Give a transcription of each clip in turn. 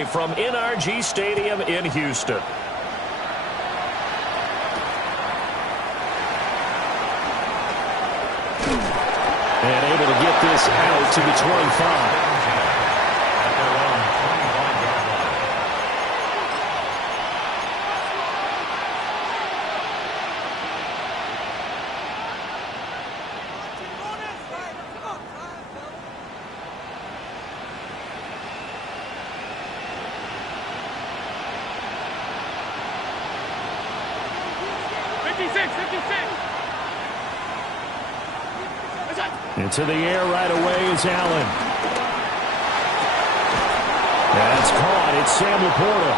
away from NRG Stadium in Houston. And able to get this out to the 25. Into the air right away is Allen. That's caught. It's Sam Laporta.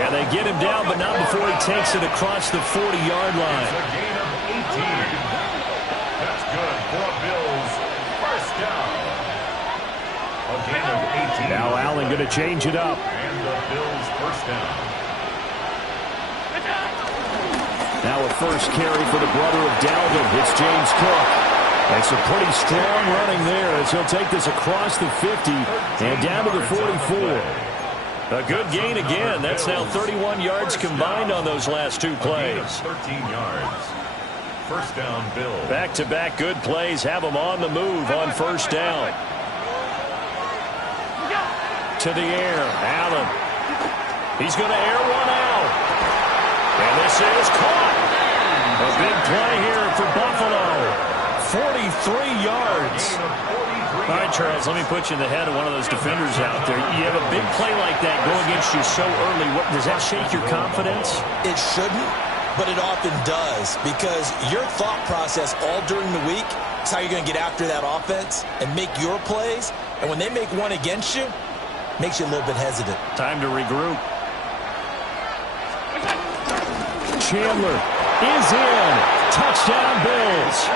And they get him down, but not before he takes it across the 40-yard line. It's a gain of 18. That's good for Bills. First down. A gain of 18. Now Allen going to change it up. And the Bills first down. Now a first carry for the brother of Dalvin. It's James Cook. That's a pretty strong running there as he'll take this across the 50 and down to the 44. A good gain again. That's now 31 yards combined on those last two plays. 13 yards. First down, Bills. Back-to-back good plays have them on the move on first down. To the air, Allen. He's going to air one out. And this is caught. A big play here for Buffalo. 43 yards. All right, Charles, let me put you in the head of one of those defenders out there. You have a big play like that go against you so early. Does that shake your confidence? It shouldn't, but it often does, because your thought process all during the week is how you're going to get after that offense and make your plays. And when they make one against you, it makes you a little bit hesitant. Time to regroup. Chandler is in. Touchdown, Bills.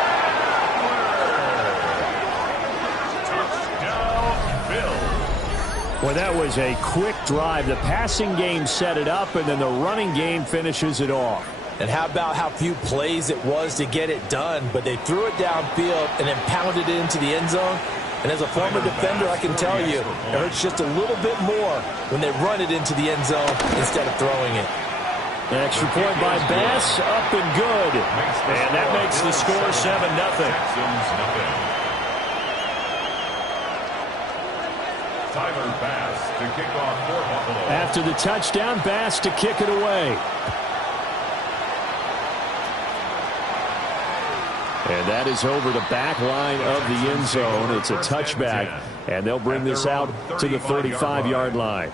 Well, that was a quick drive. The passing game set it up, and then the running game finishes it off. And how about how few plays it was to get it done, but they threw it downfield and then pounded it into the end zone. And as a former defender, I can tell you, it hurts just a little bit more when they run it into the end zone instead of throwing it. An extra point by Bass, up and good. And that makes the score 7-0. Tyler Bass to kick off for Buffalo. After the touchdown, Bass to kick it away. And that is over the back line of the end zone. It's a touchback, and they'll bring this out to the 35-yard line.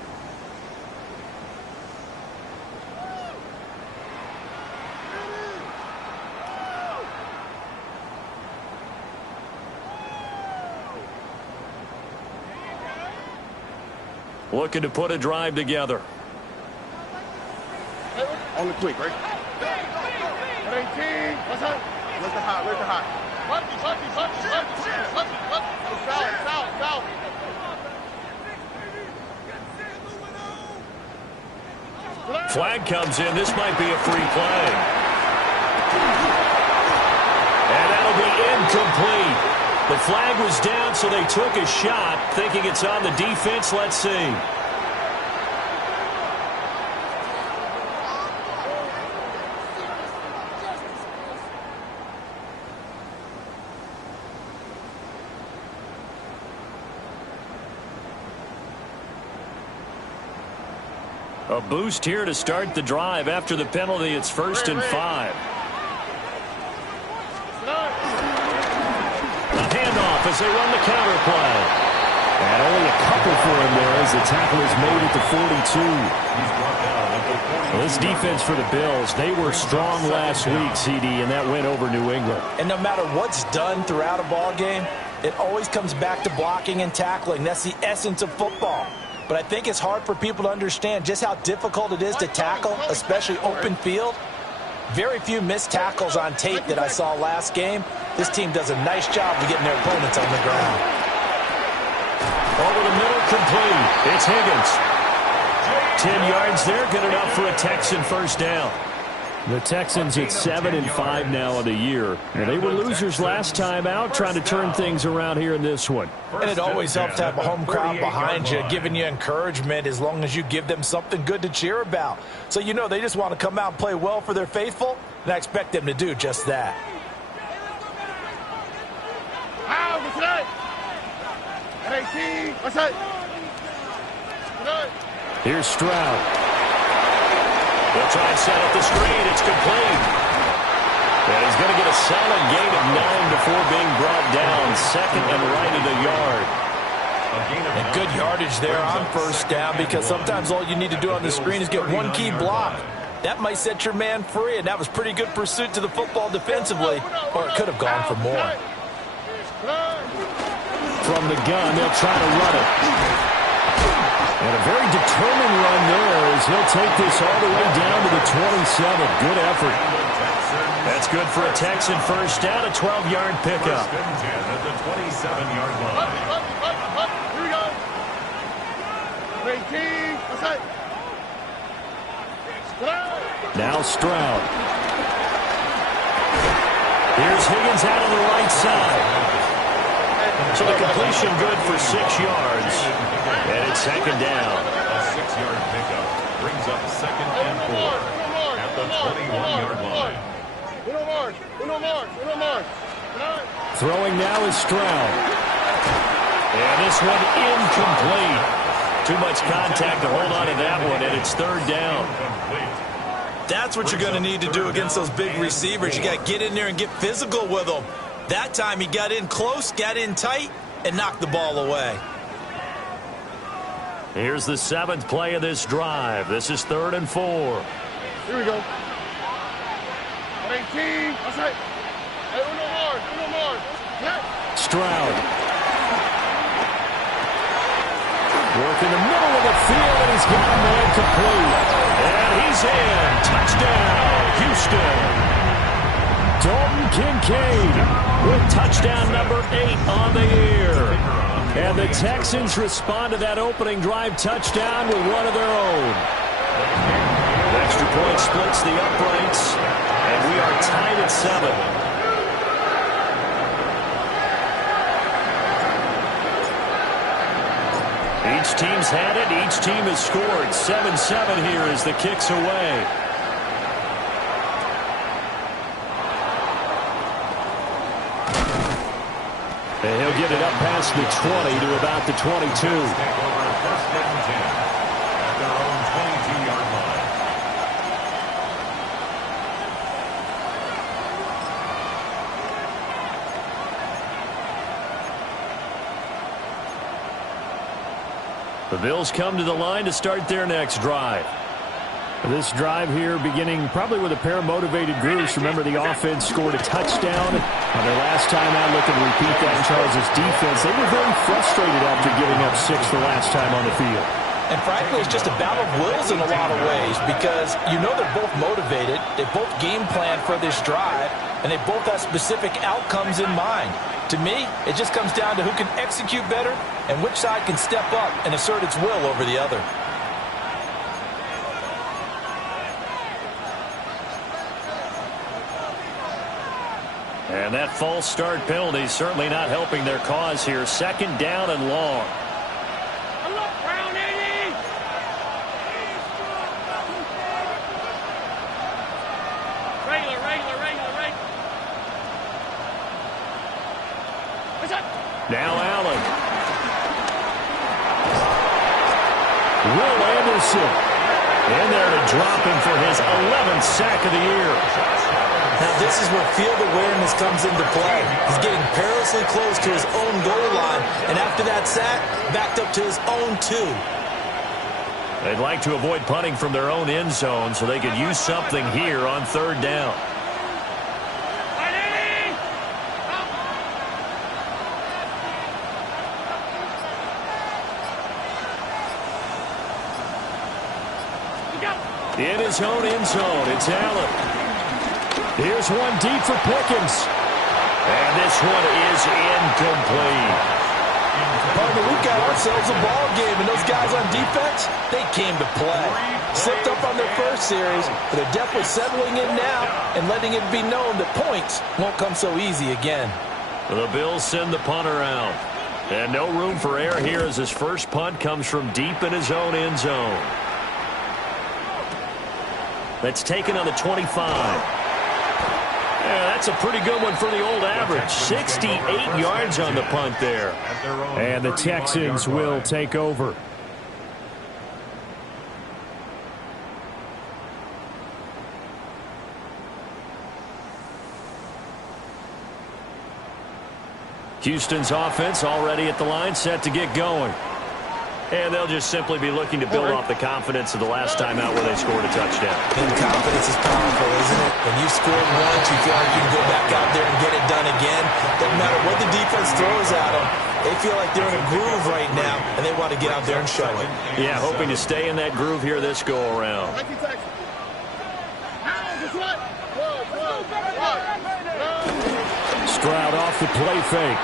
Looking to put a drive together. On the quick, right? 18. What's up? Where's the hot? Where's the hot? Flag comes in. This might be a free play. And that'll be incomplete. The flag was down, so they took a shot, thinking it's on the defense. Let's see. A boost here to start the drive. After the penalty, it's 1st and 5. As they run the counter play. And only a couple for him there as the tackle is made at the 42. Well, this defense for the Bills, they were strong last week, CD, and that went over New England. And no matter what's done throughout a ball game, it always comes back to blocking and tackling. That's the essence of football. But I think it's hard for people to understand just how difficult it is to tackle, especially open field. Very few missed tackles on tape that I saw last game. This team does a nice job of getting their opponents on the ground. Over the middle, complete. It's Higgins. 10 yards there, good enough for a Texan first down. The Texans at 7-5 now of the year. And they were losers last time out, trying to turn things around here in this one. And it always helps to have a home crowd behind you, giving you encouragement as long as you give them something good to cheer about. So you know they just want to come out and play well for their faithful, and I expect them to do just that. Here's Stroud. They'll try and set up the screen. It's complete. And he's going to get a solid gain of 9 before being brought down. Second and right of the yard. And good yardage there on first down, because sometimes all you need to do on the screen is get one key block. That might set your man free, and that was pretty good pursuit to the football defensively, or it could have gone for more. From the gun, they'll try to run it. And a very determined run there as he'll take this all the way down to the 27. Good effort. That's good for a Texan first down, a 12-yard pickup. First and 10 at the 27-yard line. Now Stroud. Here's Higgins out on the right side. So the completion good for 6 yards. And it's second down. A 6-yard pickup brings up second and 4 at the 21-yard line. Throwing now is Stroud. And this one incomplete. Too much contact to hold on to that one, and it's third down. That's what you're going to need to do against those big receivers. You got to get in there and get physical with them. That time he got in close, got in tight, and knocked the ball away. Here's the 7th play of this drive. This is 3rd and 4. Here we go. 18. Stroud. Work in the middle of the field, and he's got a man complete. And he's in. Touchdown, Houston. Dalton Kincaid with touchdown number 8 on the year. And the Texans respond to that opening drive touchdown with one of their own. Extra point splits the uprights, and we are tied at 7. Each team's had it. Each team has scored. 7-7 here as the kick's away. And he'll get it up past the 20 to about the 22. First and 10 at their own 22-yard line. The Bills come to the line to start their next drive. This drive here beginning probably with a pair of motivated groups. Remember, the offense scored a touchdown on their last time out. Looking to repeat that in Charles' defense. They were very frustrated after giving up 6 the last time on the field. And frankly, it's just a battle of wills in a lot of ways, because you know they're both motivated. They both game plan for this drive, and they both have specific outcomes in mind. To me, it just comes down to who can execute better and which side can step up and assert its will over the other. And that false start penalty certainly not helping their cause here. Second down and long. Now Allen. Will Anderson in there to drop him for his 11th sack of the year. Now this is where field awareness comes into play. He's getting perilously close to his own goal line, and after that sack, backed up to his own 2. They'd like to avoid punting from their own end zone so they could use something here on third down. In his own end zone, it's Allen. Here's one deep for Pickens. And this one is incomplete. partner, we've got ourselves a ball game, and those guys on defense, they came to play. Slipped up on their first series, but they're definitely settling in now and letting it be known that points won't come so easy again. The Bills send the punter out. And no room for error here as his first punt comes from deep in his own end zone. That's taken on the 25. Yeah, that's a pretty good one for the old average. 68 yards on the punt there. And the Texans will take over. Houston's offense already at the line, set to get going. And they'll just simply be looking to build off the confidence of the last time out where they scored a touchdown. And confidence is powerful, isn't it? When you've scored once, you feel like you can go back out there and get it done again. Doesn't matter what the defense throws at them. They feel like they're in a groove right now, and they want to get out there and show it. Yeah, hoping to stay in that groove here this go-around. Stroud off the play fake.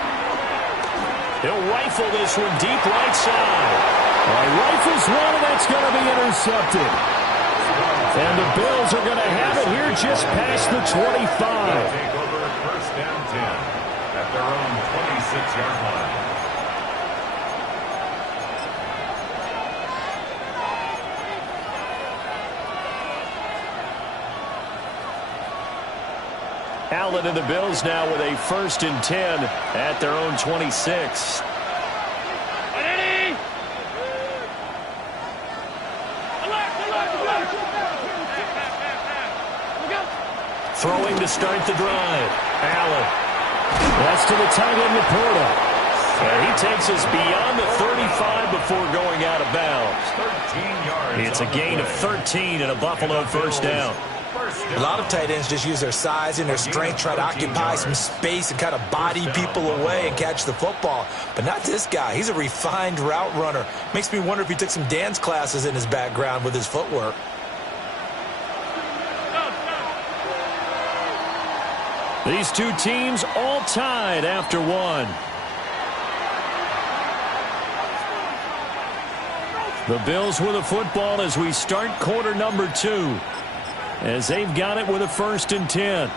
He'll rifle this one deep right side. Rifles one, and that's going to be intercepted. And the Bills are going to have it here just past the 25. Take over first down 10 at their own 26-yard line. Allen and the Bills now with a 1st and 10 at their own 26. Throwing to start the drive. Allen. That's to the tight end, Laporta. And he takes us beyond the 35 before going out of bounds. 13 yards. It's a gain of 13 and a Buffalo first down. A lot of tight ends just use their size and their strength, try to occupy some space and kind of body people away and catch the football. But not this guy. He's a refined route runner. Makes me wonder if he took some dance classes in his background with his footwork. These two teams all tied after one. The Bills with a football as we start quarter number 2. As they've got it with a 1st and 10.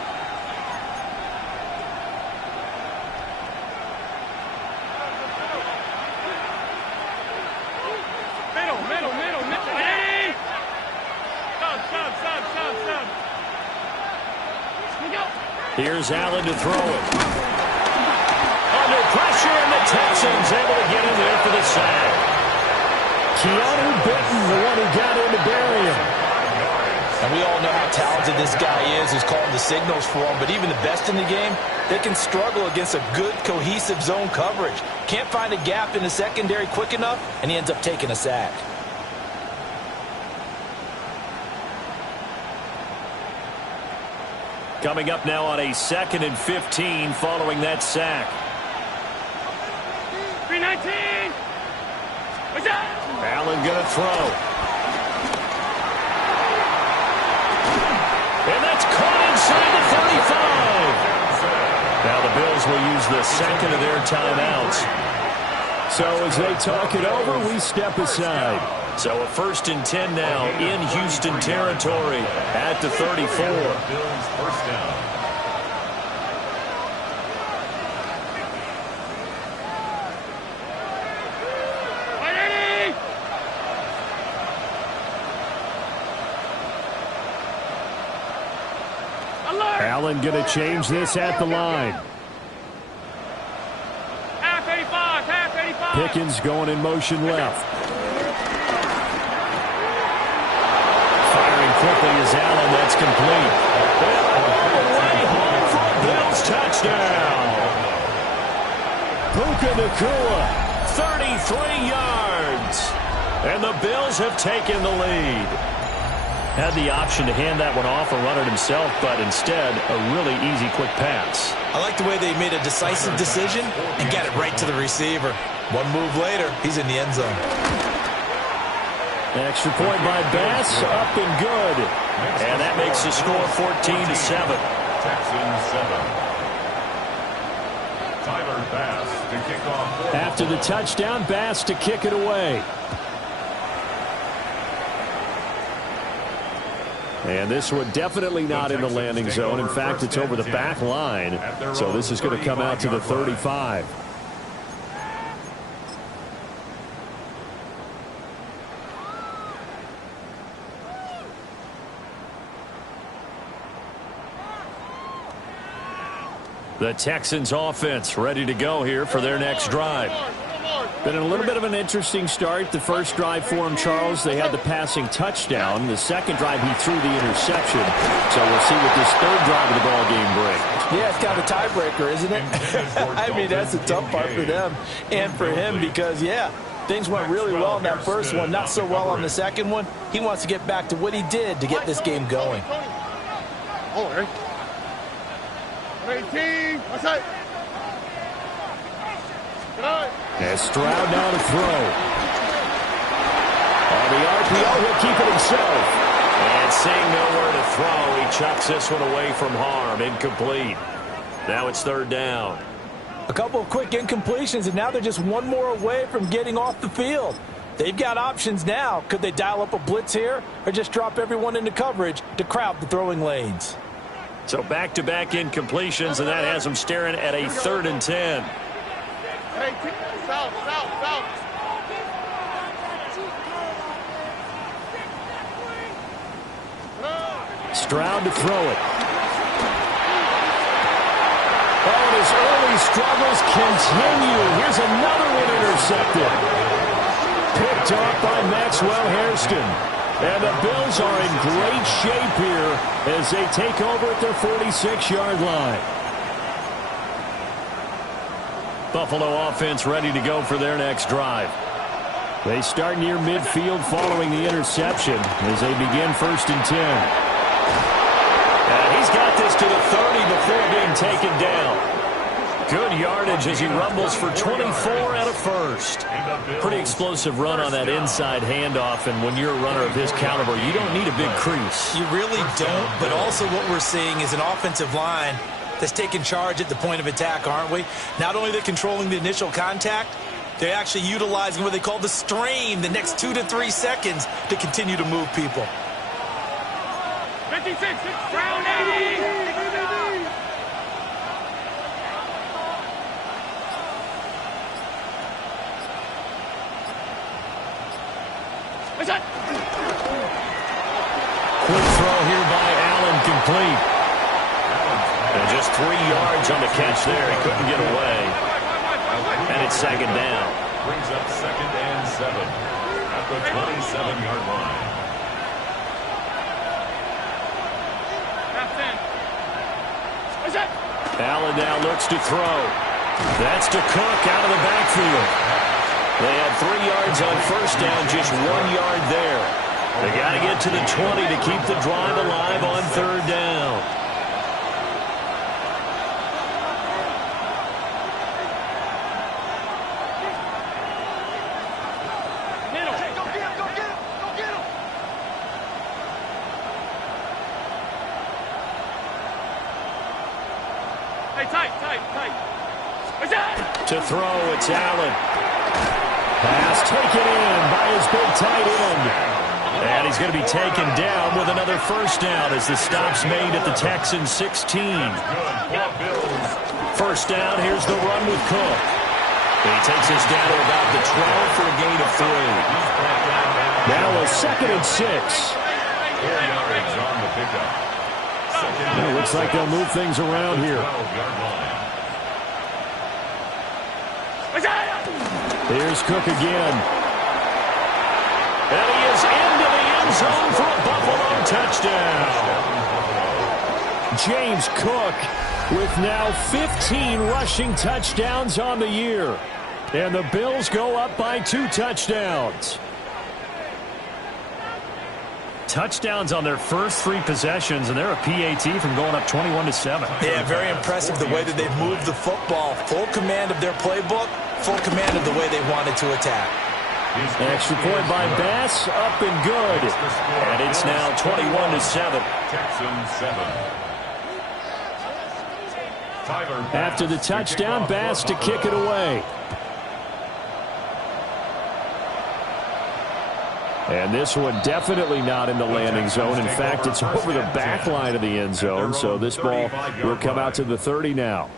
Here's Allen to throw it. Under pressure, and the Texans able to get in there for the sack. Keanu Benton, the one who got in to bury him. And we all know how talented this guy is, who's calling the signals for him. But even the best in the game, they can struggle against a good, cohesive zone coverage. Can't find a gap in the secondary quick enough, and he ends up taking a sack. Coming up now on a 2nd and 15 following that sack. 319. Allen going to throw. And that's caught inside the 35. Now the Bills will use the 2nd of their timeouts. So as they talk it over, we step aside. So a 1st and 10 now in Houston territory at the 34. Bills first down. Allen going to change this at the line. Half 85, half 85. Pickens going in motion left. Firing quickly is Allen. That's complete. Way home for a Bills touchdown. Puka Nacua, 33 yards. And the Bills have taken the lead. Had the option to hand that one off or run it himself, but instead, a really easy, quick pass. I like the way they made a decisive decision and got it right to the receiver. One move later, he's in the end zone. An extra point by Bass, up and good. And that makes the score 14-7. Texans 7. After the touchdown, Bass to kick it away. And this one definitely not in the landing zone. In fact, it's over the back line. So this is going to come out to the 35. The Texans offense ready to go here for their next drive. Been a little bit of an interesting start. The first drive for him, Charles, they had the passing touchdown. The second drive, he threw the interception. So we'll see what this third drive of the ball game brings. Yeah, it's kind of a tiebreaker, isn't it? I mean, that's the tough part for them and for him because, yeah, things went really well in that first one, not so well on the second one. He wants to get back to what he did to get this game going. Oh, right. 18, what's that? And Stroud now to throw. On the RPO, he'll keep it himself. And seeing nowhere to throw, he chucks this one away from harm. Incomplete. Now it's third down. A couple of quick incompletions, and now they're just one more away from getting off the field. They've got options now. Could they dial up a blitz here or just drop everyone into coverage to crowd the throwing lanes? So back-to-back incompletions, and that has them staring at a 3rd and 10. Stroud to throw it. Oh, and his early struggles continue. Here's another one intercepted. Picked off by Maxwell Hairston. And the Bills are in great shape here as they take over at their 46-yard line. Buffalo offense ready to go for their next drive. They start near midfield following the interception as they begin 1st and 10. He's got this to the 30 before being taken down. Good yardage as he rumbles for 24 and a first. Pretty explosive run on that inside handoff, and when you're a runner of his caliber, you don't need a big crease. You really don't, but also what we're seeing is an offensive line that's taking charge at the point of attack, aren't we? Not only are they controlling the initial contact, they're actually utilizing what they call the strain the next 2 to 3 seconds to continue to move people. 56, round 80. Quick throw here by Allen, complete. And just 3 yards on the catch there. He couldn't get away. And it's 2nd down. Brings up 2nd and 7 at the 27-yard line. Allen now looks to throw. That's to Cook out of the backfield. They had 3 yards on 1st down, just 1 yard there. They got to get to the 20 to keep the drive alive on 3rd down. To throw, it's Allen. Pass taken in by his big tight end. And he's going to be taken down with another 1st down as the stop's made at the Texans 16. 1st down, here's the run with Cook. He takes us down to about the 12 for a gain of 3. Now a 2nd and 6. It looks like they'll move things around here. Here's Cook again. And he is into the end zone for a Buffalo touchdown. James Cook with now 15 rushing touchdowns on the year. And the Bills go up by 2 touchdowns. Touchdowns on their first 3 possessions, and they're a PAT from going up 21-7. Yeah, very impressive the way that they've moved the football. Full command of their playbook, full command of the way they wanted to attack. Extra point by Bass, up and good. And it's now 21-7. Texans 7. After the touchdown, Bass to kick it away. And this one definitely not in the landing zone. In fact, it's over the back line of the end zone. So this ball will come out to the 30 now.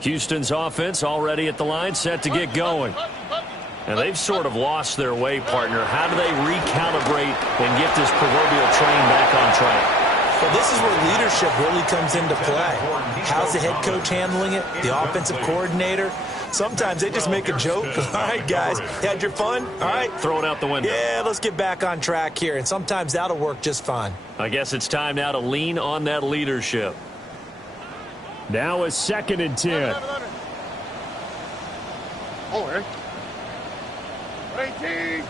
Houston's offense already at the line, set to get going. And they've sort of lost their way, partner. How do they recalibrate and get this proverbial train back on track? Well, this is where leadership really comes into play. How's the head coach handling it? The offensive coordinator? Sometimes they just make a joke. All right, guys, had your fun? All right. Throw it out the window. Yeah, let's get back on track here. And sometimes that'll work just fine. I guess it's time now to lean on that leadership. Now a 2nd and 10. Oh, Eric. 18.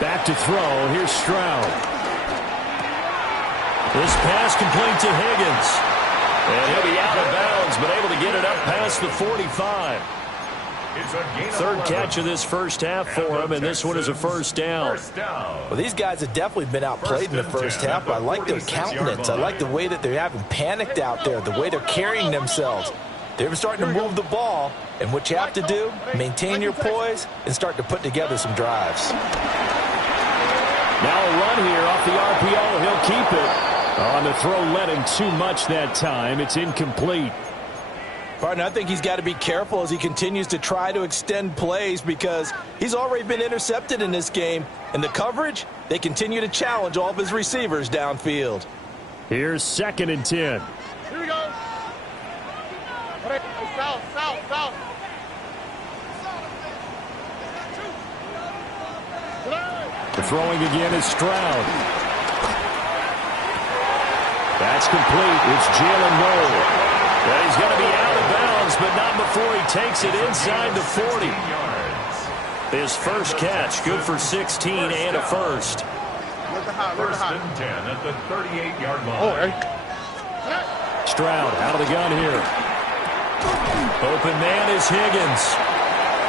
Back to throw. Here's Stroud. This pass complete to Higgins. And he'll be out of bounds, but able to get it up past the 45. Third catch of this first half for him, and this one is a first down. Well, these guys have definitely been outplayed in the first half, but I like their countenance. I like the way that they're having panicked out there, the way they're carrying themselves. They're starting to move the ball, and what you have to do, maintain your poise and start to put together some drives. Now a run here off the RPO. He'll keep it. On the throw, led him too much that time. It's incomplete. Partner, I think he's got to be careful as he continues to try to extend plays because he's already been intercepted in this game. And the coverage, they continue to challenge all of his receivers downfield. Here's 2nd and 10. Here we go. South. The throwing again is Stroud. That's complete. It's Jalen Noel. And he's going to be out of bounds, but not before he takes it inside the 40. His first catch, good for 16 and a first. First and 10 at the 38-yard line. Oh, Eric. Stroud out of the gun here. Open man is Higgins.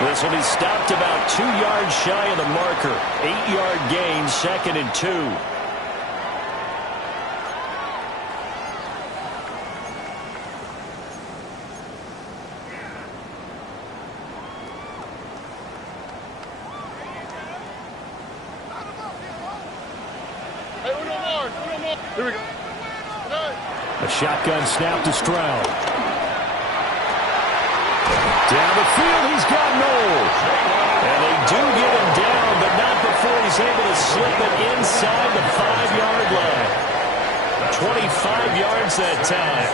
This will be stopped about 2 yards shy of the marker. 8-yard gain, 2nd and 2. Here we go. A shotgun snap to Stroud. Down the field, he's got Noel. And they do get him down, but not before he's able to slip it inside the 5-yard line. 25 yards that time.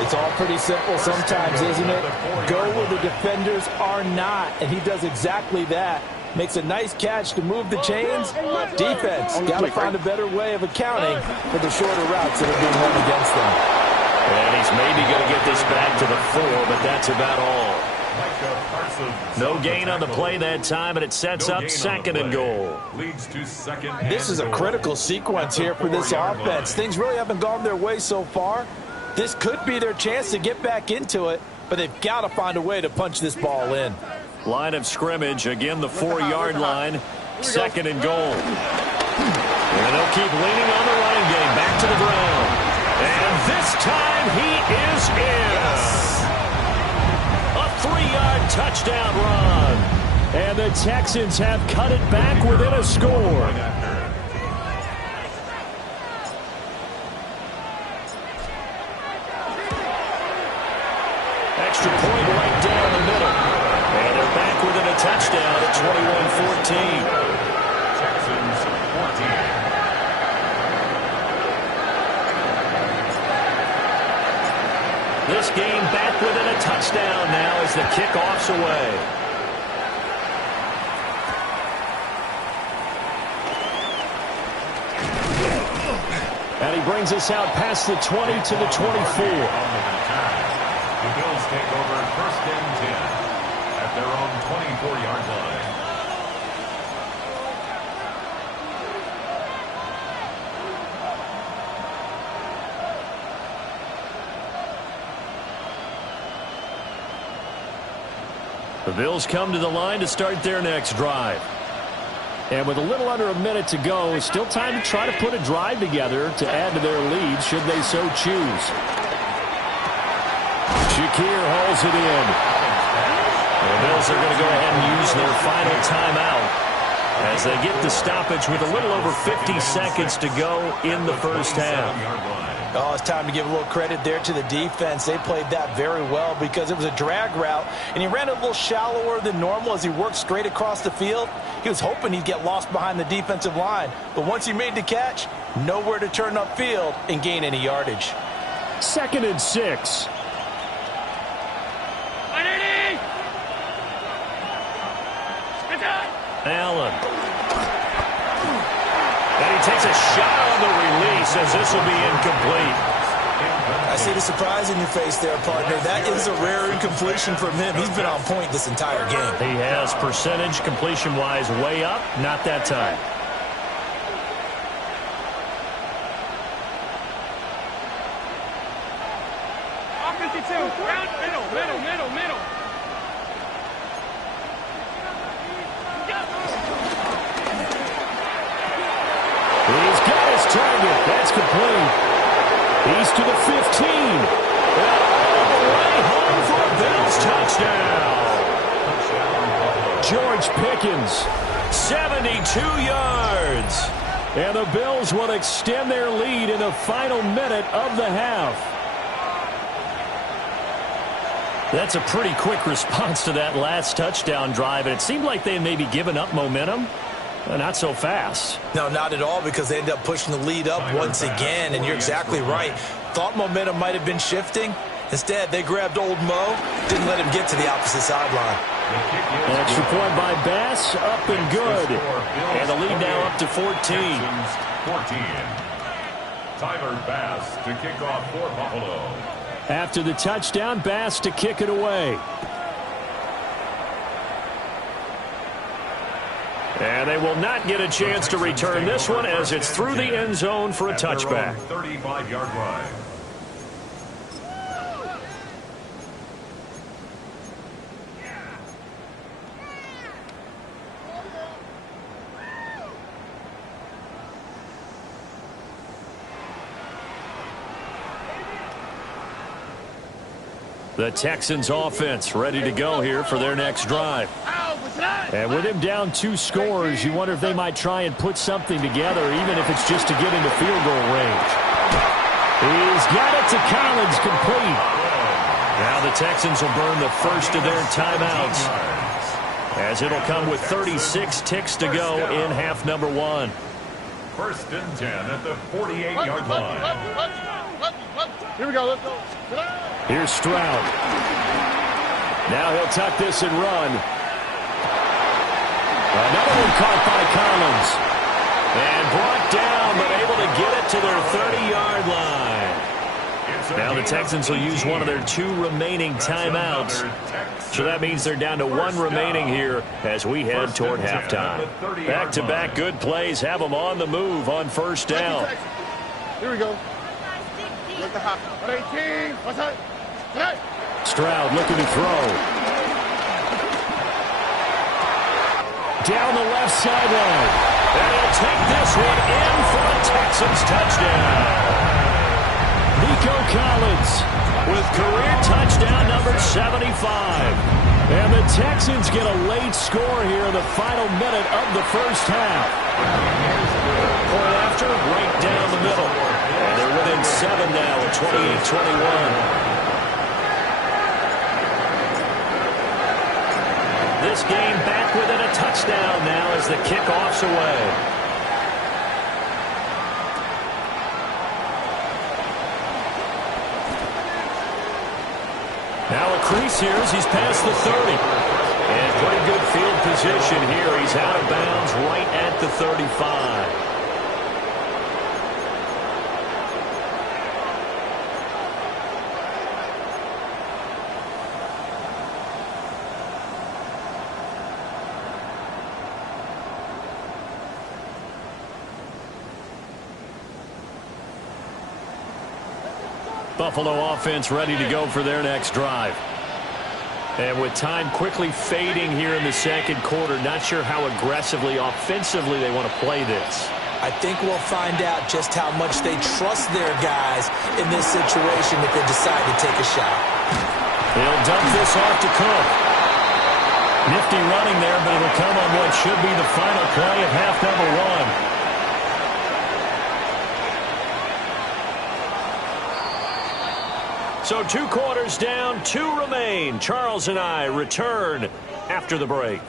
It's all pretty simple sometimes, isn't it? Go where the defenders are not, and he does exactly that. Makes a nice catch to move the chains. Defense got to find a better way of accounting for the shorter routes that are being run against them. And he's maybe going to get this back to the 4, but that's about all. No gain on the play that time, and it sets up 2nd and goal. This is a critical sequence here for this offense. Things really haven't gone their way so far. This could be their chance to get back into it, but they've got to find a way to punch this ball in. Line of scrimmage, again the 4-yard line, 2nd and goal. And they'll keep leaning on the running game, back to the ground. And this time he is in. A 3-yard touchdown run. And the Texans have cut it back within a score. Extra point right down the middle. And they're back within a touchdown at 21-14. Texans 14. This game back within a touchdown now as the kickoff's away. And he brings us out past the 20 to the 24. The Bills take over 1st and 10 at their own 24-yard line. The Bills come to the line to start their next drive. And with a little under a minute to go, still time to try to put a drive together to add to their lead should they so choose. Shakir hauls it in. The Bills are going to go ahead and use their final timeout as they get the stoppage with a little over 50 seconds to go in the first half. Oh, it's time to give a little credit there to the defense. They played that very well because it was a drag route, and he ran a little shallower than normal as he worked straight across the field. He was hoping he'd get lost behind the defensive line, but once he made the catch, nowhere to turn upfield and gain any yardage. 2nd and 6. Allen. And he takes a shot on the release as this will be incomplete. I see the surprise in your face there, partner. That is a rare incompletion from him. He's been on point this entire game. He has percentage completion-wise way up, not that time. Offensive two. Round, middle. He's got his target. That's complete. He's to the 15. And all the way home for a Bills touchdown. George Pickens, 72 yards. And the Bills will extend their lead in the final minute of the half. That's a pretty quick response to that last touchdown drive. And it seemed like they had maybe given up momentum. Not so fast. No, not at all, because they ended up pushing the lead up once again, and you're exactly right. Thought momentum might have been shifting. Instead, they grabbed old Mo, didn't let him get to the opposite sideline. An extra point by Bass, up and good. And the lead now up to 14. 14. Tyler Bass to kick off for Buffalo. After the touchdown, Bass to kick it away. And they will not get a chance to return this one as it's through the end zone for a touchback. 35-yard line. The Texans offense ready to go here for their next drive. And with him down 2 scores, you wonder if they might try and put something together, even if it's just to get into field goal range. He's got it to Collins, complete. Now the Texans will burn the first of their timeouts, as it'll come with 36 ticks to go in half number 1. 1st and 10 at the 48-yard line. Here we go. Let's go. Here's Stroud. Now he'll tuck this and run. Another one caught by Collins. And brought down, but able to get it to their 30-yard line. Now the Texans will use one of their 2 remaining timeouts. So that means they're down to 1 remaining here as we head toward halftime. Back-to-back good plays have them on the move on 1st down. Here we go. Stroud looking to throw. Down the left sideline. And he'll take this one in for a Texans touchdown. Nico Collins with career touchdown number 75. And the Texans get a late score here in the final minute of the first half. Point after, right down the middle. And they're within 7 now at 28-21. This game back within a touchdown now as the kickoff's away. Now a crease here as he's past the 30. And pretty good field position here. He's out of bounds right at the 35. Buffalo offense ready to go for their next drive. And with time quickly fading here in the second quarter, not sure how aggressively, offensively they want to play this. I think we'll find out just how much they trust their guys in this situation if they decide to take a shot. They'll dump this off to Cook. Nifty running there, but it'll come on what should be the final play of half number one. So 2 quarters down, 2 remain. Charles and I return after the break.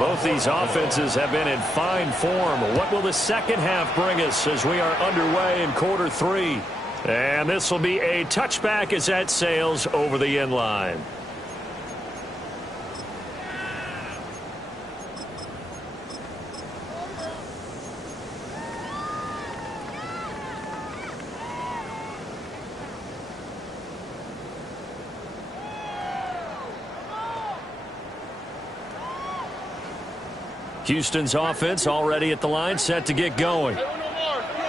Both these offenses have been in fine form. What will the second half bring us as we are underway in quarter 3? And this will be a touchback as that sails over the end line. Houston's offense already at the line, set to get going.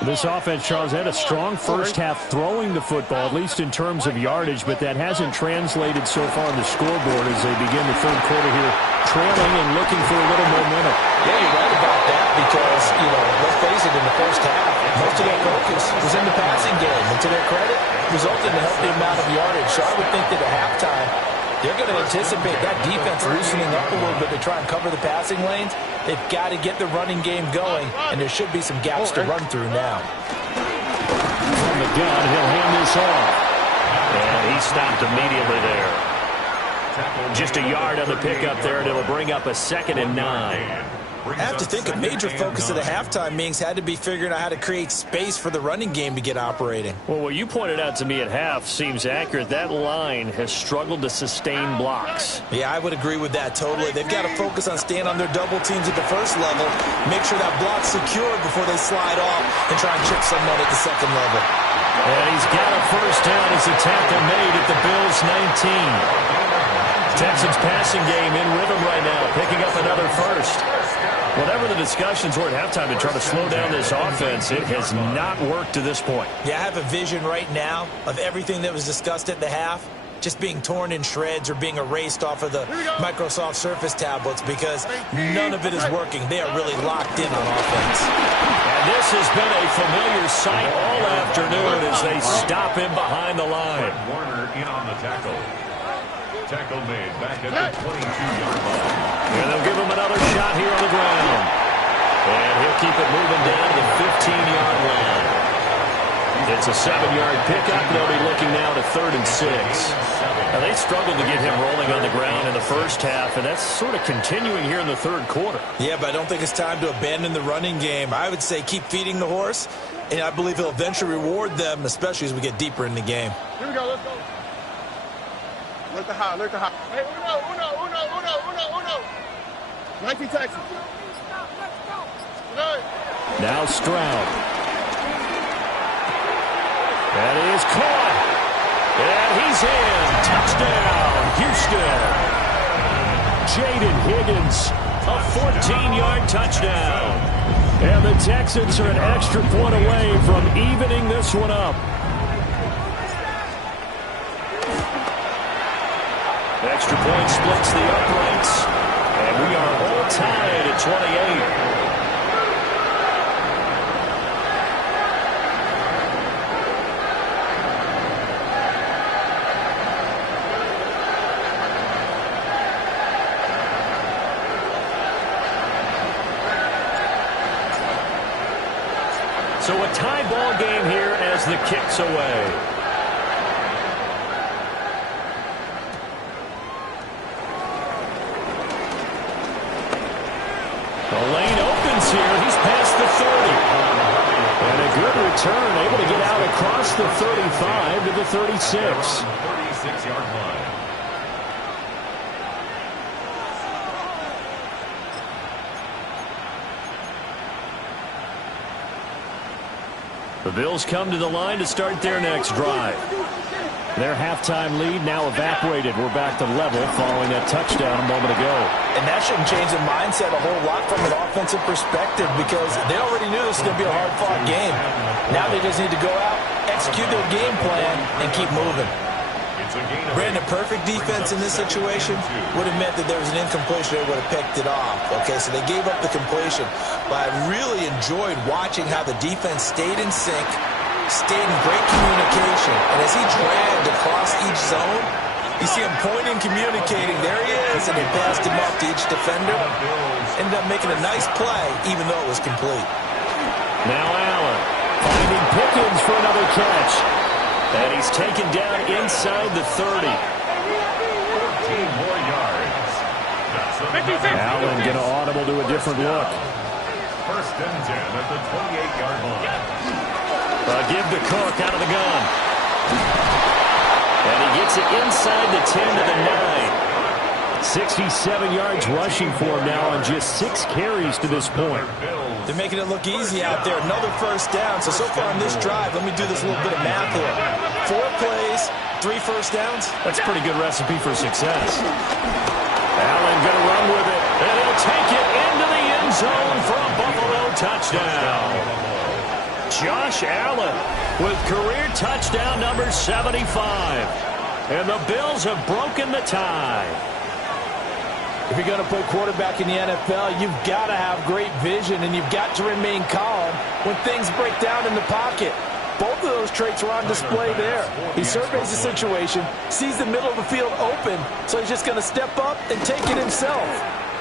This offense, Charles, had a strong first half throwing the football, at least in terms of yardage, but that hasn't translated so far on the scoreboard as they begin the third quarter here, trailing and looking for a little momentum. Yeah, you're right about that because, let's face it, in the first half, most of their focus was in the passing game. And to their credit, resulted in a healthy amount of yardage. So I would think that at halftime, they're going to anticipate that defense loosening up a little bit to try and cover the passing lanes. They've got to get the running game going, and there should be some gaps to run through now. From the gun, he'll hand this off. And he stopped immediately there. Just a yard on the pickup there, and it'll bring up a 2nd and 9. I have to think a major focus of the halftime meetings had to be figuring out how to create space for the running game to get operating. Well, what you pointed out to me at half seems accurate. That line has struggled to sustain blocks. Yeah, I would agree with that totally. They've got to focus on staying on their double teams at the first level, make sure that block's secured before they slide off and try and chip someone at the second level. And he's got a first down as the tackle made at the Bills' 19. Texans passing game in rhythm right now, picking up another first. Whatever the discussions were at halftime to try to slow down this offense, it has not worked to this point. Yeah, I have a vision right now of everything that was discussed at the half just being torn in shreds or being erased off of the Microsoft Surface tablets because none of it is working. They are really locked in on offense. And this has been a familiar sight all afternoon as they stop him behind the line. Warner in on the tackle. Tackle made back at the 22-yard line. And they'll give him another shot here on the ground. And he'll keep it moving down to the 15-yard line. It's a 7-yard pickup. They'll be looking now to 3rd and 6. Now, they struggled to get him rolling on the ground in the first half, and that's sort of continuing here in the third quarter. Yeah, but I don't think it's time to abandon the running game. I would say keep feeding the horse, and I believe he'll eventually reward them, especially as we get deeper in the game. Here we go, let's go. Look the high, look the high. Hey, uno. 19 Texas. Now Stroud. And he is caught. And he's in. Touchdown, Houston. Jaden Higgins, a 14-yard touchdown. And the Texans are an extra point away from evening this one up. Extra point splits the uprights. And we are all tied at 28. So a tie ball game here as the kick's away. The lane opens here. He's past the 30. And a good return, able to get out across the 35 to the 36. 36-yard line. The Bills come to the line to start their next drive. Their halftime lead now evaporated. We're back to level following that touchdown a moment ago. And that shouldn't change the mindset a whole lot from an offensive perspective because they already knew this was going to be a hard-fought game. Now they just need to go out, execute their game plan, and keep moving. Brandon, perfect defense in this situation would have meant that there was an incompletion. They would have picked it off. Okay, so they gave up the completion. But I really enjoyed watching how the defense stayed in sync, stayed in great communication. And as he dragged across each zone, you see him pointing, communicating. There he is, and he passed him off to each defender. Ended up making a nice play, even though it was complete. Now Allen finding Pickens for another catch. And he's taken down inside the 30. 14 more yards. Allen going to audible to a different look. First and 10 at the 28-yard line. Give to Cook out of the gun. And he gets it inside the 10 to the 9. 67 yards rushing for him now on just 6 carries to this point. They're making it look easy out there. Another first down. So far on this drive, let me do this little bit of math here. 4 plays, 3 first downs. That's a pretty good recipe for success. Allen going to run with it. And he'll take it into the end zone for a Buffalo touchdown. Josh Allen with career touchdown number 75. And the Bills have broken the tie. If you're going to play quarterback in the NFL, you've got to have great vision, and you've got to remain calm when things break down in the pocket. Both of those traits were on display there. He surveys the situation, sees the middle of the field open, so he's just going to step up and take it himself.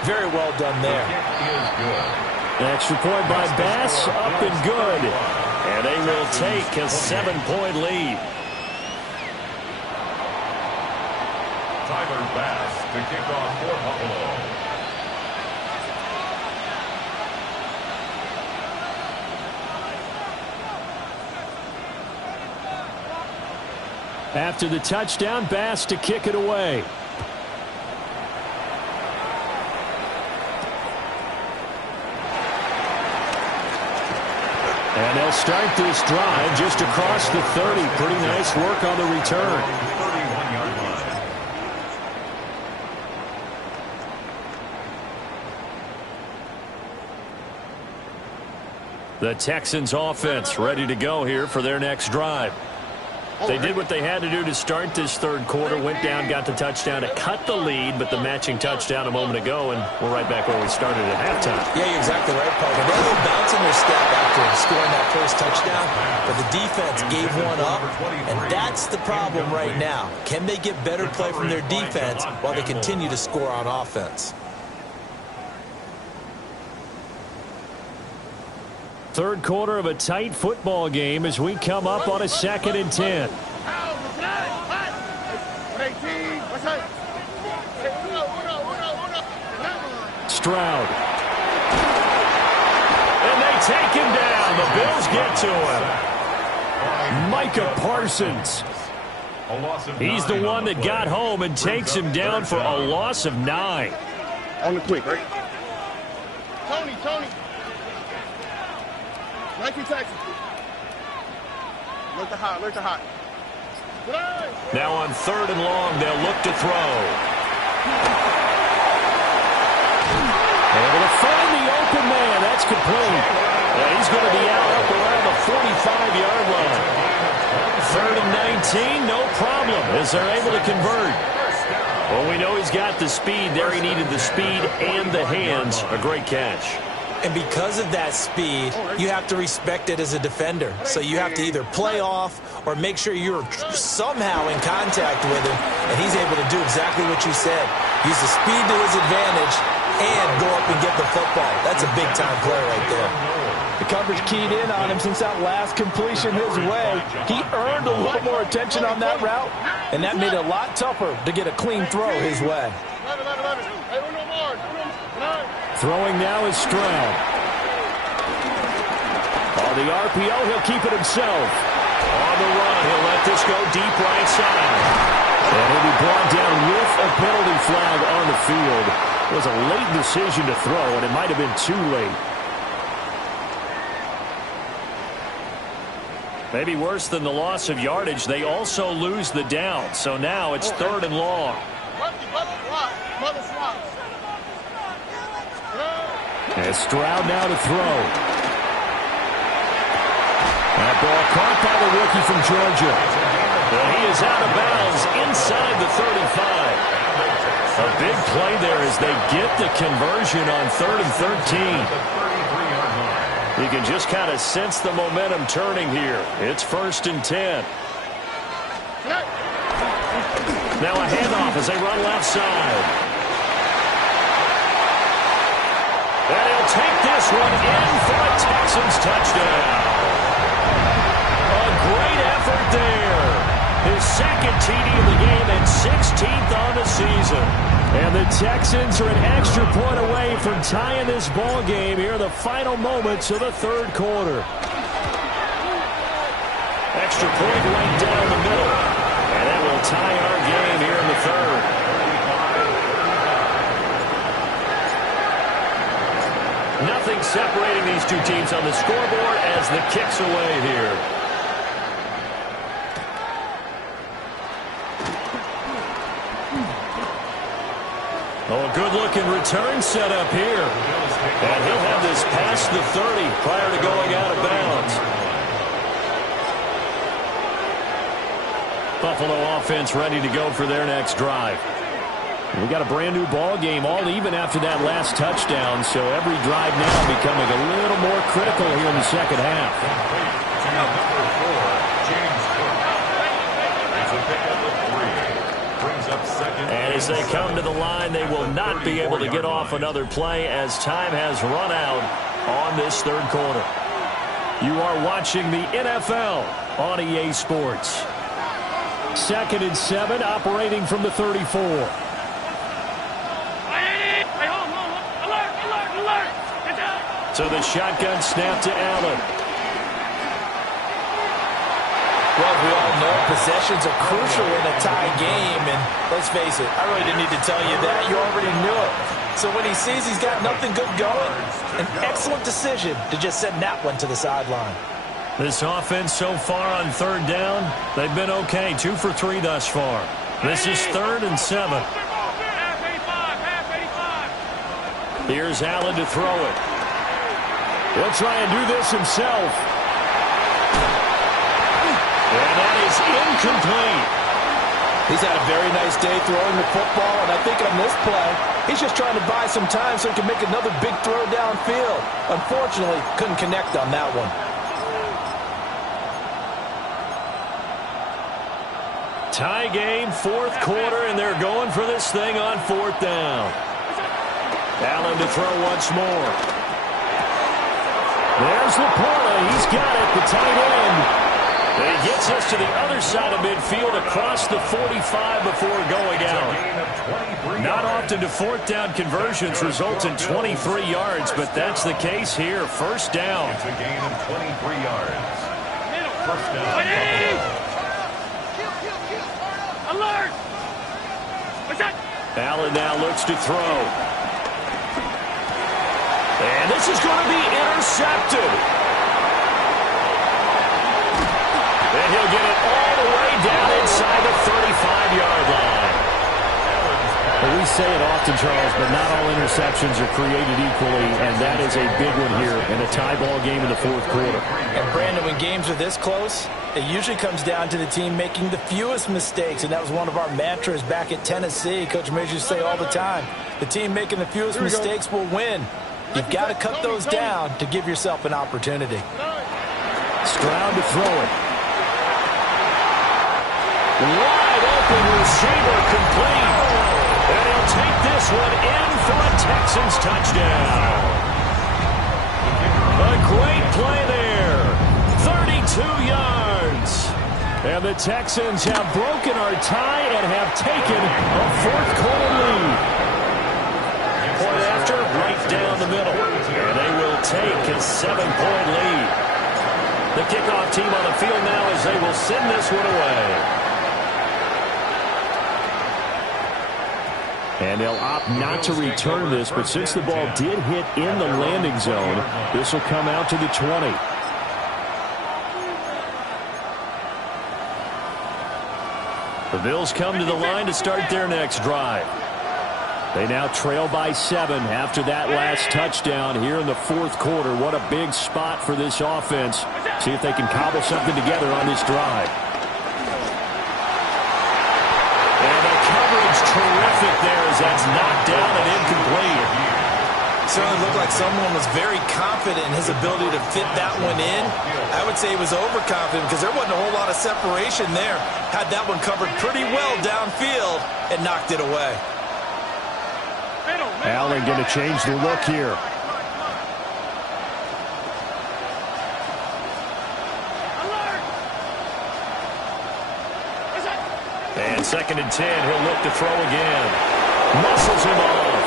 Very well done there. Extra point by Bass, up and good. And they will take a 7-point lead. Tyler Bass to kick off for Buffalo. After the touchdown, Bass to kick it away. And they'll start this drive just across the 30. Pretty nice work on the return. 31-yard line. The Texans offense ready to go here for their next drive. They did what they had to do to start this third quarter, went down, got the touchdown to cut the lead, but the matching touchdown a moment ago, and we're right back where we started at halftime. Yeah, you're exactly right, Parker. They had a little bounce in their step after scoring that first touchdown, but the defense gave one up, and that's the problem right now. Can they get better play from their defense while they continue to score on offense? Third quarter of a tight football game as we come up on a 2nd and 10. Stroud. And they take him down. The Bills get to him. Micah Parsons. He's the one that got home and takes him down for a loss of 9. On the quick, right? Tony. 19 Texas. Look to hot. Now on 3rd and long, they'll look to throw. Able to find the open man. That's complete. And he's going to be out up around the 45-yard line. 3rd and 19, no problem, as they're able to convert. Well, we know he's got the speed there. He needed the speed and the hands. A great catch. And because of that speed, you have to respect it as a defender. So you have to either play off or make sure you're somehow in contact with him, and he's able to do exactly what you said. Use the speed to his advantage and go up and get the football. That's a big-time play right there. The coverage keyed in on him since that last completion his way. He earned a little more attention on that route, and that made it a lot tougher to get a clean throw his way. Throwing now is Stroud. On the RPO, he'll keep it himself. On the run, he'll let this go deep right side. And he'll be brought down with a penalty flag on the field. It was a late decision to throw, and it might have been too late. Maybe worse than the loss of yardage, they also lose the down. So now it's 3rd and long. And Stroud now to throw. That ball caught by the rookie from Georgia. And he is out of bounds inside the 35. A big play there as they get the conversion on 3rd and 13. You can just kind of sense the momentum turning here. It's 1st and 10. Now a handoff as they run left side. And he'll take this one in for a Texans touchdown. A great effort there. His 2nd TD of the game and 16th on the season. And the Texans are an extra point away from tying this ball game here in the final moments of the 3rd quarter. Extra point right down the middle. And that will tie our game here in the 3rd. Nothing separating these two teams on the scoreboard as the kick's away here. Oh, a good-looking return set up here. And he'll have this past the 30 prior to going out of bounds. Buffalo offense ready to go for their next drive. We got a brand new ball game, all even after that last touchdown, so every drive now becoming a little more critical here in the second half. And as they come to the line, they will not be able to get off another play as time has run out on this 3rd quarter. You are watching the NFL on EA Sports. 2nd and 7, operating from the 34. So the shotgun snap to Allen. Well, we all know possessions are crucial in a tie game, and let's face it, I really didn't need to tell you that. You already knew it. So when he sees he's got nothing good going, an excellent decision to just send that one to the sideline. This offense so far on 3rd down, they've been okay. 2 for 3 thus far. This is 3rd and 7. Here's Allen to throw it. He'll try and do this himself. And that is incomplete. He's had a very nice day throwing the football, and I think on this play, he's just trying to buy some time so he can make another big throw downfield. Unfortunately, couldn't connect on that one. Tie game, 4th quarter, and they're going for this thing on 4th down. Allen to throw once more. There's Laporta. He's got it, the tight end. And he gets us to the other side of midfield across the 45 before going out. Not often do 4th down conversions result in 23 yards, but that's the case here. 1st down. It's a gain of 23 yards. 1st down. Alert! Allen now looks to throw. And this is going to be intercepted. And he'll get it all the way down inside the 35-yard line. Well, we say it often, Charles, but not all interceptions are created equally, and that is a big one here in a tie ball game in the 4th quarter. And, Brandon, when games are this close, it usually comes down to the team making the fewest mistakes, and that was one of our mantras back at Tennessee. Coach Major used to say all the time, the team making the fewest mistakes will win. You've got to cut those down to give yourself an opportunity. Stroud to throw it. Wide open receiver complete. And he'll take this one in for a Texans touchdown. A great play there. 32 yards. And the Texans have broken our tie and have taken a 4th quarter lead. Point after, right down the middle. And they will take a 7-point lead. The kickoff team on the field now as they will send this one away. And they'll opt not to return this, but since the ball did hit in the landing zone, this will come out to the 20. The Bills come to the line to start their next drive. They now trail by 7 after that last touchdown here in the fourth quarter. What a big spot for this offense. See if they can cobble something together on this drive. And the coverage terrific there as that's knocked down and incomplete. Certainly looked like someone was very confident in his ability to fit that one in. I would say he was overconfident because there wasn't a whole lot of separation there. Had that one covered pretty well downfield and knocked it away. Allen going to change the look here. And 2nd and 10, he'll look to throw again. Muscles him off.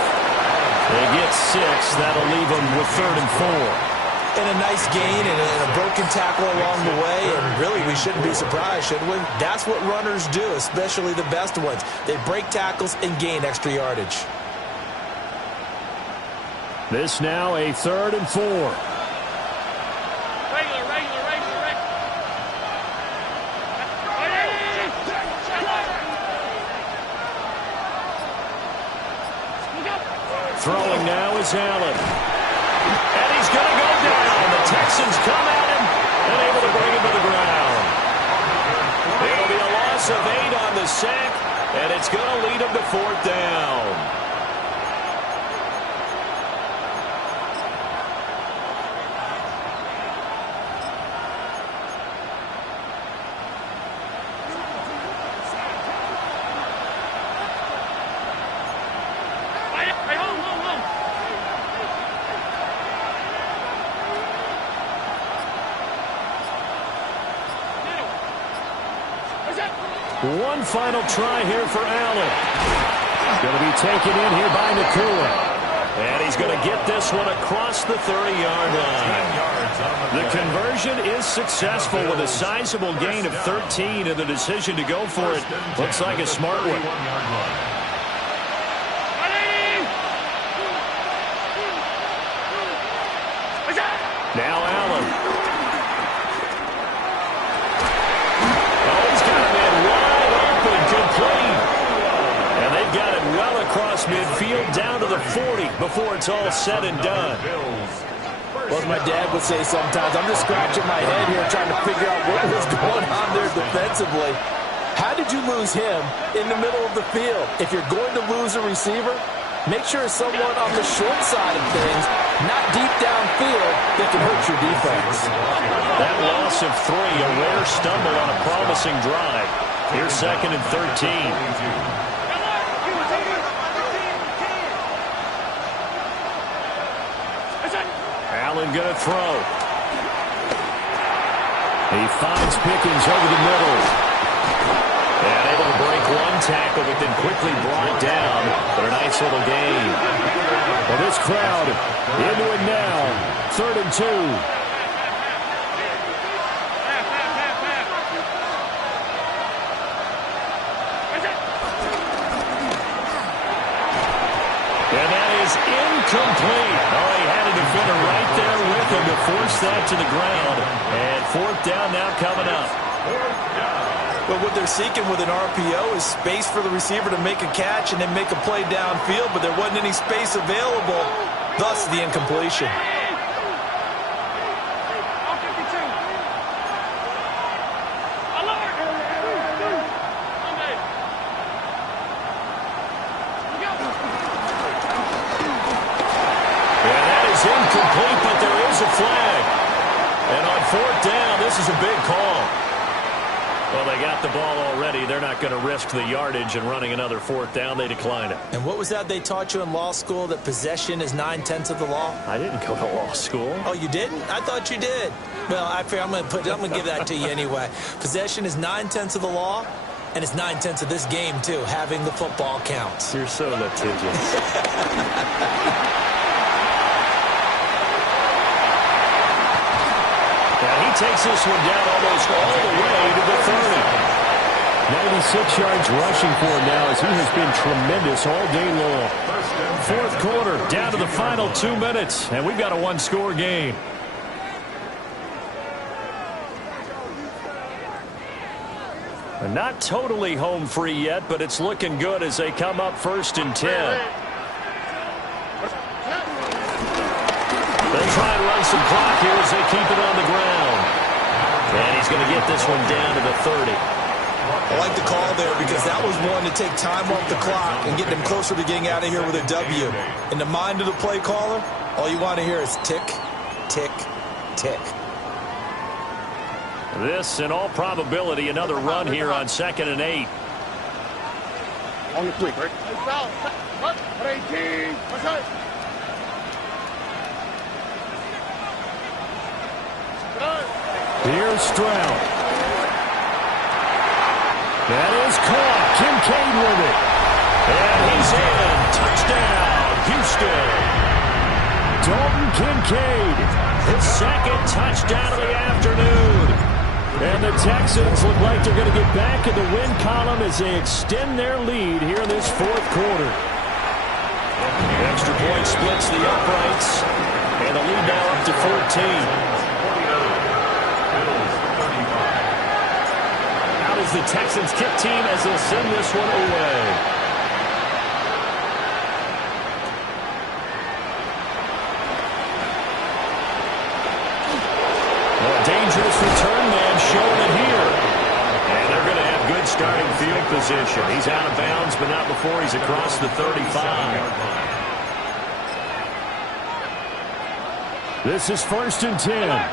They get 6. That'll leave them with 3rd and 4. And a nice gain and a broken tackle along the way. And really, we shouldn't be surprised, should we? That's what runners do, especially the best ones. They break tackles and gain extra yardage. This now a 3rd and 4. Throwing now is Allen. And he's going to go down. The Texans come at him and able to bring him to the ground. It'll be a loss of 8 on the sack, and it's going to lead him to 4th down. One final try here for Allen. Going to be taken in here by Nakua. And he's going to get this one across the 30-yard line. The conversion is successful with a sizable gain of 13, and the decision to go for it looks like a smart one. Now Allen. Oh, he's got a man wide open, complete. And they've got it well across midfield down to the 40 before it's all said and done. Well, as my dad would say sometimes, I'm just scratching my head here trying to figure out what was going on there defensively. How did you lose him in the middle of the field? If you're going to lose a receiver, make sure it's someone on the short side of things, not deep downfield, that can hurt your defense. That loss of 3, a rare stumble on a promising drive. Here's 2nd and 13. Allen going to throw. He finds Pickens over the middle. And able to break one tackle, but then quickly brought down. But a nice little gain. Well, this crowd into it now. 3rd and 2. And that is incomplete. Oh, he had a defender right there with him to force that to the ground. And 4th down now coming up. But what they're seeking with an RPO is space for the receiver to make a catch and then make a play downfield, but there wasn't any space available, thus the incompletion. Incomplete, but there is a flag. And on 4th down, this is a big call. Well, they got the ball already. They're not going to risk the yardage and running another 4th down. They decline it. And what was that they taught you in law school, that possession is 9/10 of the law? I didn't go to law school. Oh, you didn't? I thought you did. Well, I'm going to give that to you anyway. Possession is 9/10 of the law, and it's 9/10 of this game, too. Having the football counts. You're so litigious. Takes this one down almost all the way to the 30. 96 yards rushing for him now as he has been tremendous all day long. 4th quarter, down to the final 2 minutes, and we've got a 1-score game. Not totally home free yet, but it's looking good as they come up 1st and 10. They'll try and run some clock here as they keep it on the ground. And he's going to get this one down to the 30. I like the call there because that was one to take time off the clock and get them closer to getting out of here with a W. In the mind of the play caller, all you want to hear is tick, tick, tick. This, in all probability, another run here on 2nd and 8. On the quick, right? Here's Stroud. That is caught. Kincaid with it. And he's in. Touchdown, Houston. Dalton Kincaid. His 2nd touchdown of the afternoon. And the Texans look like they're going to get back in the win column as they extend their lead here in this 4th quarter. Extra point splits the uprights. And the lead now up to 14. Out is the Texans kick team as they'll send this one away. Dangerous return man showing it here. And they're going to have good starting field position. He's out of bounds, but not before he's across the 35. This is 1st and 10. Alert!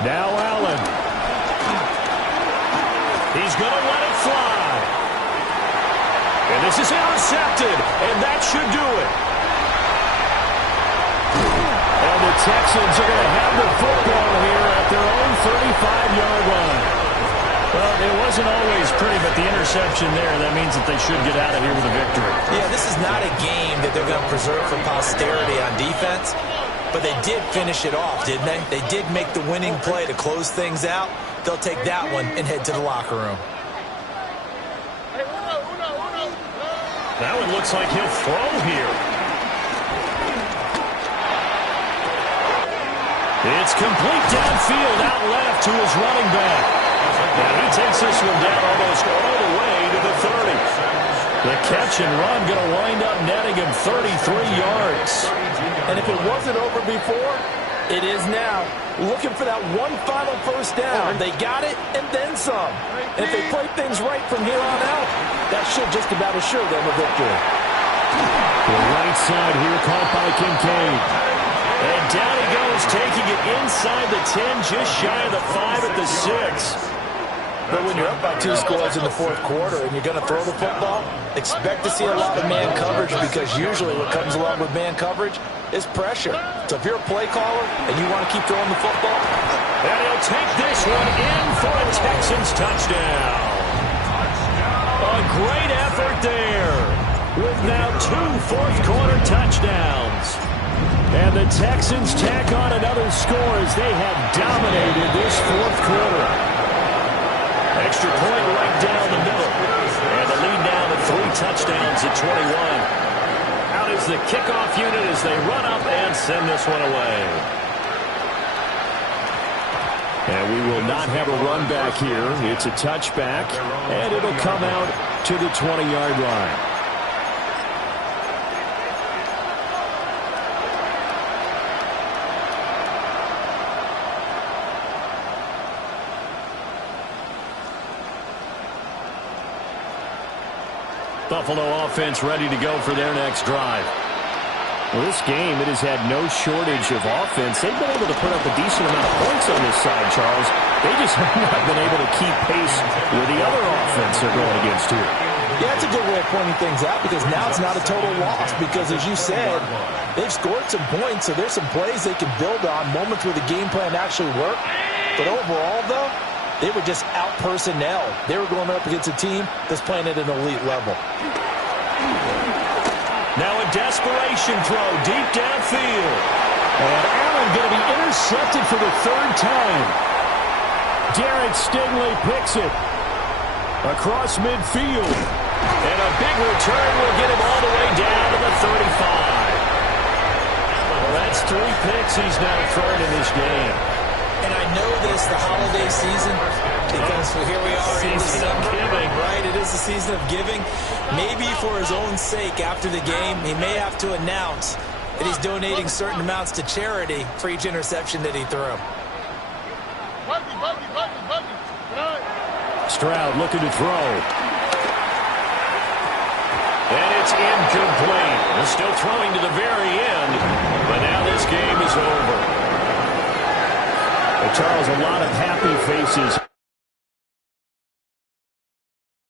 Now Allen. He's going to let it fly. And this is intercepted, and that should do it. And the Texans are going to have the football here at their own 35-yard line. Well, it wasn't always pretty, but the interception there, that means that they should get out of here with a victory. Yeah, this is not a game that they're going to preserve for posterity on defense. But they did finish it off, didn't they? They did make the winning play to close things out. They'll take that one and head to the locker room. That one looks like he'll throw here. It's complete downfield, out left to his running back. And he takes this one down almost all the way to the 30. The catch and run going to wind up netting him 33 yards. And if it wasn't over before, it is now. Looking for that one final first down. They got it and then some. And if they play things right from here on out, that should just about assure them a victory. The right side here caught by Kincaid. And down he goes, taking it inside the 10, just shy of the 5 at the 6. But when you're up by 2 scores in the 4th quarter and you're going to throw the football, expect to see a lot of man coverage because usually what comes along with man coverage is pressure. So if you're a play caller and you want to keep throwing the football, and he'll take this one in for a Texans touchdown. A great effort there with now 2 fourth-quarter touchdowns. And the Texans tack on another score as they have dominated this 4th quarter. Extra point right down the middle. And the lead now to 3 touchdowns at 21. Out is the kickoff unit as they run up and send this one away. And we will not have a run back here. It's a touchback, and it'll come out to the 20-yard line. Buffalo offense ready to go for their next drive. Well, this game, it has had no shortage of offense. They've been able to put up a decent amount of points on this side, Charles. They just have not been able to keep pace with the other offense they're going against here. Yeah, that's a good way of pointing things out because now it's not a total loss because, as you said, they've scored some points, so there's some plays they can build on, moments where the game plan actually worked. But overall, though, they were just out personnel. They were going up against a team that's playing at an elite level. Now a desperation throw deep downfield. And Allen going to be intercepted for the third time. Derek Stingley picks it across midfield. And a big return will get him all the way down to the 35. Well, that's 3 picks he's now thrown in this game. And I know this, the holiday season, because here we are in December, right? It is the season of giving. Maybe for his own sake, after the game, he may have to announce that he's donating certain amounts to charity for each interception that he threw. Stroud looking to throw. And it's incomplete. They're still throwing to the very end, but now this game is over. Charles, a lot of happy faces